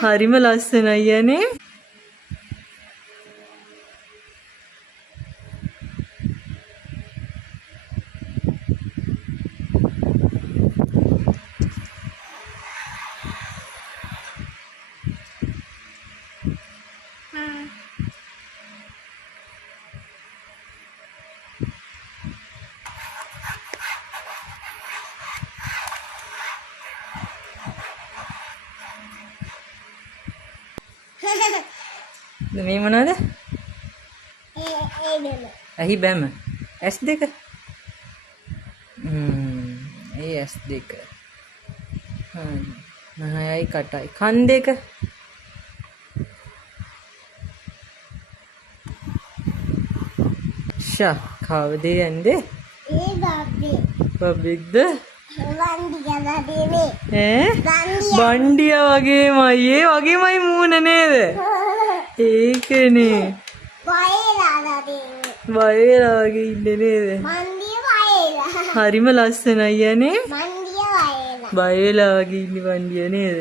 හරිම ලස්සනයි යන්නේ. මේ මොනවද? ඇහි බැම. S2. ඒ S2. නහයයි කටයි. කන් දෙක. ෂා කවද යන්නේ? ඒ බබ්බේ. බබ්බෙක්ද? වන්දියා දෙවේ. බණ්ඩියා වගේමයි. ඒ වගේමයි මූණ නේද? ඒකනේ. වයලා දෙවේ. වයලා වගේ ඉන්නේ නේද? මන්දිය වයලා. හරිම ලස්සනයි යන්නේ. මන්දිය වයලා. වයලා වගේ ඉන්නේ බණ්ඩියා නේද?